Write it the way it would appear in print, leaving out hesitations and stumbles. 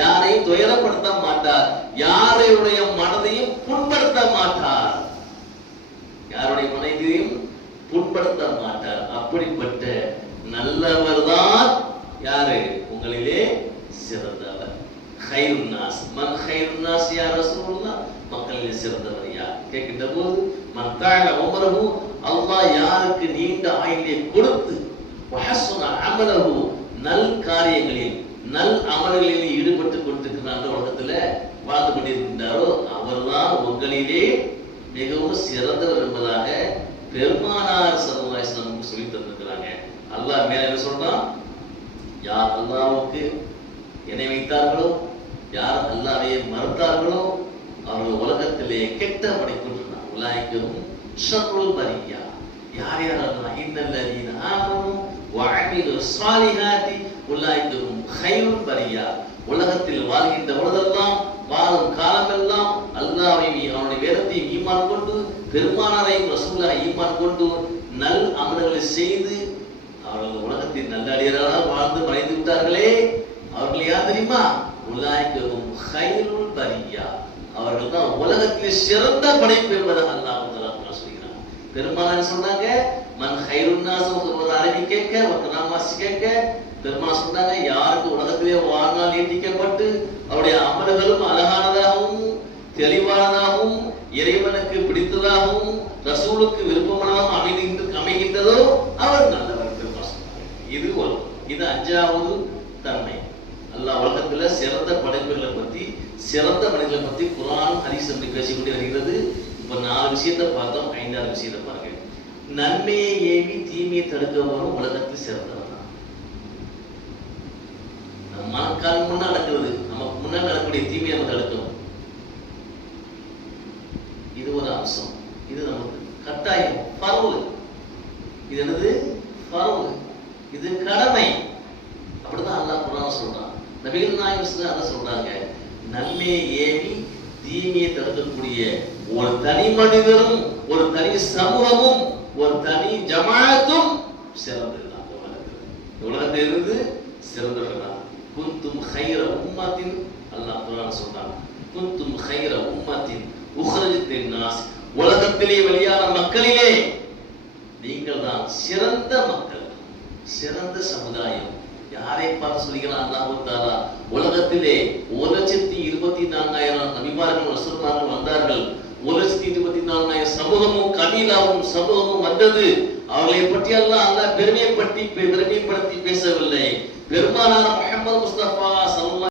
யாரையும் துயரப்படுத்த மாட்டார், யாருடைய மனதையும் புண்படுத்த மாட்டார், யாருடைய மனதையும் புண்படுத்த மாட்டார். அப்படிப்பட்ட நல்லவர் தான் யாரு? உங்களிலே சிறந்தவர். கைருன் நாஸ், மன் கைருன் நாஸ் யா ரசூலுல்லாஹ், மக்களிலே சிறந்தவர் யார் கேட்கின்ற போது மன் தஅல உமரஹு, அல்லாஹ் யாருக்கு நீண்ட ஆயுளை கொடுத்து வஹஸன அமலஹு, நல் காரியங்களில் நல் அமல்களில் ஈடுபட்டு கொண்டிருக்கிறார், உலகத்துல வாழ்ந்து கொண்டிருக்கின்றாரோ அவர்தான் உங்களிலே மிகவும் சிறந்தவர் என்பதாக பெருமானார் ஸல்லல்லாஹு அலைஹி வஸல்லம் சொல்லி தந்திருக்கிறாங்க. அல்லாஹ் மேல என்ன சொல்றான்? யார் அல்லாஹ்வுக்கு இணை வைத்தார்களோ, யார் அல்லாஹ்வை மறுத்தார்களோ அவர்கள் உலகத்திலே கெட்ட படைக்கின்றனர். உலாயிக்கும் ஷர்ருல் பரியா, யார் யாரெல்லாம் இன்னல்லதீன ஆமனு வஅமிலு ஸாலிஹாத்தி உலாயிக்கும் கைருல் பரியா, உலகத்தில் வாழ்கின்ற பொழுதெல்லாம் வாழும் காலமெல்லாம் அல்லாஹ்வையும் அவனுடைய வேதத்தையும் ஈமான் கொண்டு பெருமானாரையும் ரசூலுல்லாஹ் ஈமான் கொண்டு நல் அமல்களை செய்து அவர்கள் உலகத்தின் நல்லடியாராக வாழ்ந்து மறைந்து விட்டார்களே, அவர்கள் யார் தெரியுமா? உலாயிக்கும் கைருல் பரியா, அவர்கள் தான் உலகத்தில் சிறந்த படைப்பு என்பதாக அல்லாஹ் சொல்கிறான். பெருமானார் சொன்னாங்க மன் கைருன் நாஸ், ஒரு அரபி கேட்க ஒரு நாமாசி கேட்க பெருமானார் சொன்னாங்க யாருக்கு உலகத்திலே வாழ்நாள் நீட்டிக்கப்பட்டு அவருடைய அமல்களும் அழகானதாகவும் தெளிவானதாகவும் இறைவனுக்கு பிடித்ததாகவும் ரசூலுக்கு விருப்பமானதாகவும் அமைகின்றதோ அவர் நல்லவர். இது ஒரு, இது அஞ்சாவது தன்மை. அல்லாஹ் உலகத்துல சிறந்த படைப்புகளை பத்தி சிறந்த மனிதர்களை பத்தி குர்ஆன் ஹதீஸ் அப்படி பேசிக்கொண்டே வருகிறது. இப்ப 4 விஷயத்தை பார்த்தோம், 5வது விஷயத்தை பாருங்க. நன்மையை ஏவி தீமையை தடுக்கவரும் உலகத்தில் சிறந்தவர் தான். நம்ம கண் முன்னா நடக்கிறது, நமக்கு முன்னாடி நடக்கக்கூடிய தீமையை நம்ம தடுக்கணும். இது ஒரு அம்சம், இது நமக்கு கட்டாயம், பரவு. இது என்னது? பரவு, இது கடமை. அப்படிதான் அல்லாஹ் குர்ஆன் சொல்றான். நபிகள் நாயகம் அதை சொல்றாங்க, நன்மையை ஏவி தீமையை தடுக்கக்கூடிய ஒரு தனி மனிதரும் ஒரு தனி சமூகமும் ஒரு தனி ஜமாஅத்தும் சிறந்ததுதான். உலகத்தில் இருந்து சிறந்ததுதான். குந்தும் கைர உம்மத்தின், அல்லாஹ் குர்ஆன் சொல்றான், குந்தும் கைர உம்மத்தின் உக்ரஜத் லின்னாஸ், உலகத்திலே வெளியான மக்களிலே நீங்கள் தான் சிறந்த மக்கள், சிறந்த சமுதாயம். யாரை பார்த்து சொல்கிறான் அல்லாஹ் தஆலா? உலகத்திலே 1,24,000 நபிமார்கள் ரசூல்மார்கள் வந்தார்கள். 1,24,000 சமூகமும் கபீலாவும் சமூகமும் வந்தது. அவர்களை பற்றி அல்லாஹ் பெருமைப்படுத்தி பேசவில்லை. பெருமானார் முஹம்மது முஸ்தபா ஸல்லல்லாஹு